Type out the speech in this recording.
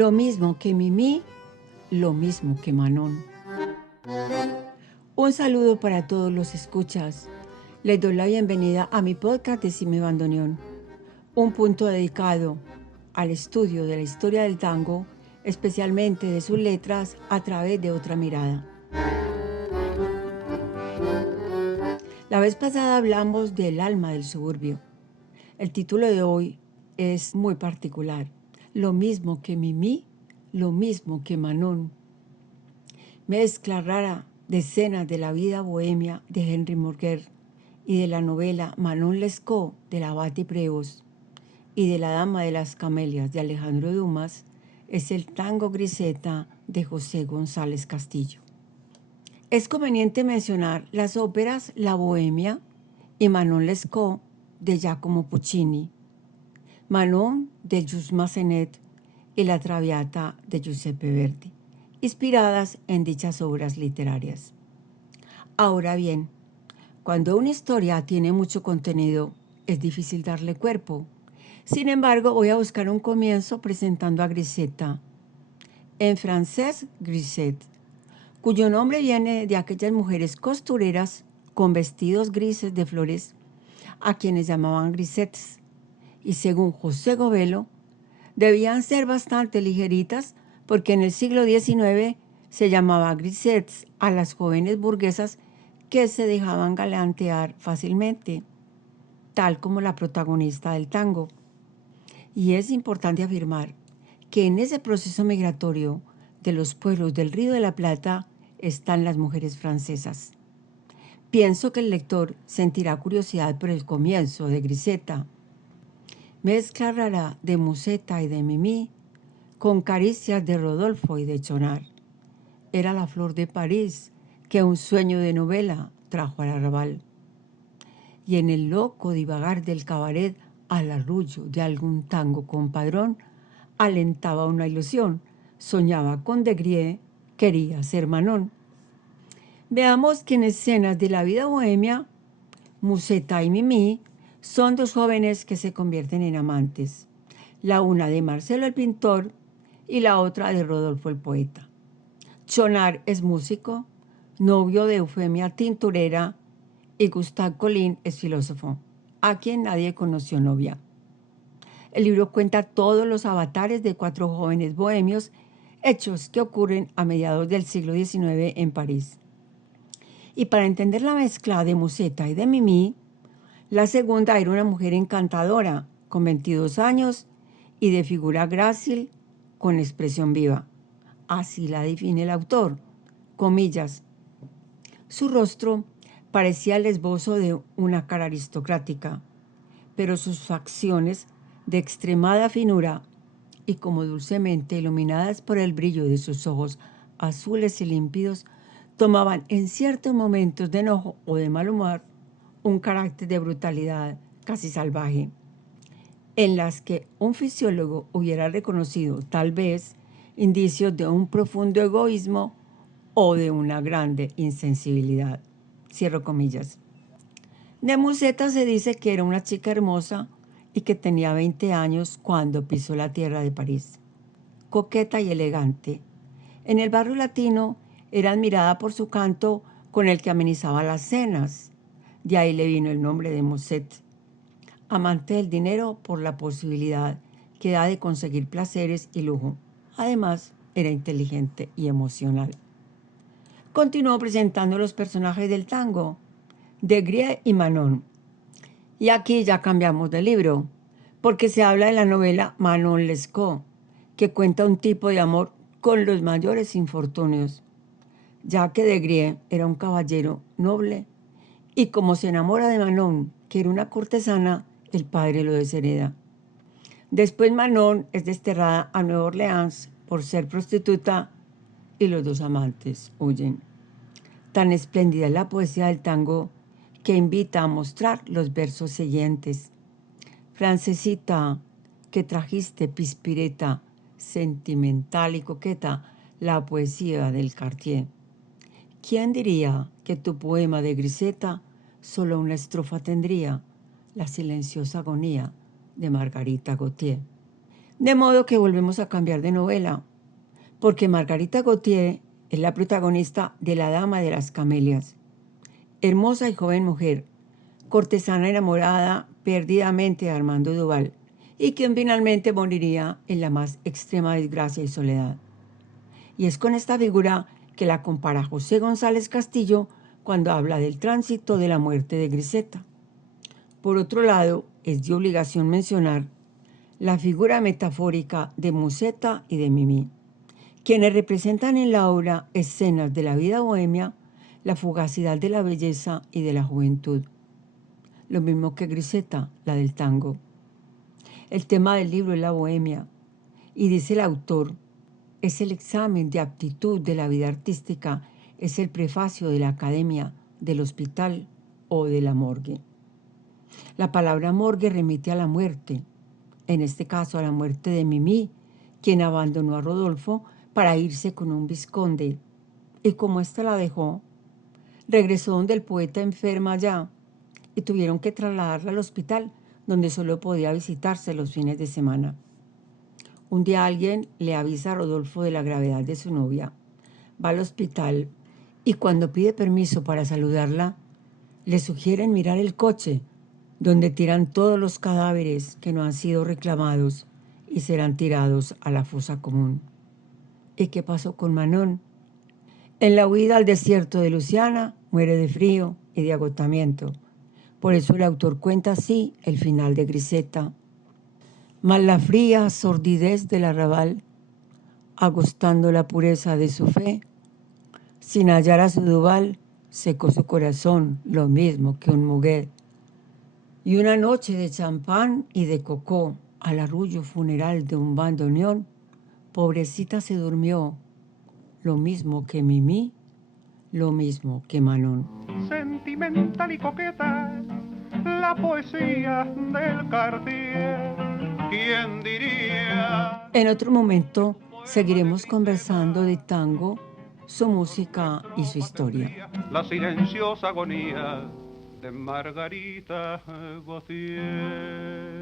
Lo mismo que Mimi, lo mismo que Manon. Un saludo para todos los escuchas. Les doy la bienvenida a mi podcast Decime Bandoneón, un punto dedicado al estudio de la historia del tango, especialmente de sus letras a través de otra mirada. La vez pasada hablamos del alma del suburbio. El título de hoy es muy particular. Lo mismo que Mimi, lo mismo que Manon. Mezcla rara de escenas de la vida bohemia de Henry Murger y de la novela Manon Lescaut de la Abate Prevost y de La Dama de las Camelias de Alejandro Dumas es el tango Griseta de José González Castillo. Es conveniente mencionar las óperas La Bohemia y Manon Lescaut de Giacomo Puccini, Manon de Jules Massenet y La Traviata de Giuseppe Verdi, inspiradas en dichas obras literarias. Ahora bien, cuando una historia tiene mucho contenido, es difícil darle cuerpo. Sin embargo, voy a buscar un comienzo presentando a Griseta, en francés Grisette, cuyo nombre viene de aquellas mujeres costureras con vestidos grises de flores, a quienes llamaban grisettes, y según José Govelo, debían ser bastante ligeritas porque en el siglo XIX se llamaba grisettes a las jóvenes burguesas que se dejaban galantear fácilmente, tal como la protagonista del tango. Y es importante afirmar que en ese proceso migratorio de los pueblos del Río de la Plata están las mujeres francesas. Pienso que el lector sentirá curiosidad por el comienzo de Griseta, mezcla rara de Musetta y de Mimi, con caricias de Rodolfo y de Chonar. Era la flor de París que un sueño de novela trajo al arrabal. Y en el loco divagar del cabaret al arrullo de algún tango compadrón, alentaba una ilusión, soñaba con Degrié, quería ser Manon. Veamos que en escenas de la vida bohemia, Musetta y Mimi son dos jóvenes que se convierten en amantes, la una de Marcelo el pintor y la otra de Rodolfo el poeta. Chonar es músico, novio de Eufemia tinturera, y Gustave Colin es filósofo, a quien nadie conoció novia. El libro cuenta todos los avatares de 4 jóvenes bohemios, hechos que ocurren a mediados del siglo XIX en París. Y para entender la mezcla de Musetta y de Mimi, la segunda era una mujer encantadora, con 22 años y de figura grácil, con expresión viva. Así la define el autor, comillas. Su rostro parecía el esbozo de una cara aristocrática, pero sus facciones de extremada finura y como dulcemente iluminadas por el brillo de sus ojos azules y límpidos, tomaban en ciertos momentos de enojo o de mal humor un carácter de brutalidad casi salvaje, en las que un fisiólogo hubiera reconocido tal vez indicios de un profundo egoísmo o de una grande insensibilidad. Cierro comillas. De Musetta se dice que era una chica hermosa y que tenía 20 años cuando pisó la tierra de París. Coqueta y elegante. En el barrio latino era admirada por su canto con el que amenizaba las cenas. De ahí le vino el nombre de Musette. Amante del dinero por la posibilidad que da de conseguir placeres y lujo. Además, era inteligente y emocional. Continuó presentando los personajes del tango, Degrié y Manon. Y aquí ya cambiamos de libro, porque se habla de la novela Manon Lescaut, que cuenta un tipo de amor con los mayores infortunios, ya que Degrié era un caballero noble y como se enamora de Manon, que era una cortesana, el padre lo deshereda. Después Manon es desterrada a Nueva Orleans por ser prostituta y los dos amantes huyen. Tan espléndida es la poesía del tango que invita a mostrar los versos siguientes. Francesita, que trajiste pispireta, sentimental y coqueta, la poesía del Cartier. ¿Quién diría que tu poema de Griseta solo una estrofa tendría? La silenciosa agonía de Margarita Gautier. De modo que volvemos a cambiar de novela, porque Margarita Gautier es la protagonista de La Dama de las Camelias, hermosa y joven mujer, cortesana enamorada perdidamente de Armando Duval, y quien finalmente moriría en la más extrema desgracia y soledad. Y es con esta figura que la compara José González Castillo cuando habla del tránsito de la muerte de Griseta. Por otro lado, es de obligación mencionar la figura metafórica de Musetta y de Mimí, quienes representan en la obra escenas de la vida bohemia, la fugacidad de la belleza y de la juventud, lo mismo que Griseta, la del tango. El tema del libro es la bohemia, y dice el autor, es el examen de aptitud de la vida artística, es el prefacio de la academia, del hospital o de la morgue. La palabra morgue remite a la muerte, en este caso a la muerte de Mimí, quien abandonó a Rodolfo para irse con un vizconde, y como ésta la dejó, regresó donde el poeta enferma ya, y tuvieron que trasladarla al hospital, donde solo podía visitarse los fines de semana. Un día alguien le avisa a Rodolfo de la gravedad de su novia. Va al hospital y cuando pide permiso para saludarla, le sugieren mirar el coche donde tiran todos los cadáveres que no han sido reclamados y serán tirados a la fosa común. ¿Y qué pasó con Manon? En la huida al desierto de Luciana muere de frío y de agotamiento. Por eso el autor cuenta así el final de Griseta. Mas la fría sordidez del arrabal, agostando la pureza de su fe, sin hallar a su Duval, secó su corazón lo mismo que un muguet. Y una noche de champán y de cocó, al arrullo funeral de un bandoneón, pobrecita se durmió, lo mismo que Mimí, lo mismo que Manon. Sentimental y coqueta, la poesía del Cartier, ¿quién diría? En otro momento seguiremos conversando de tango, su música y su historia. La silenciosa agonía de Margarita Gautier.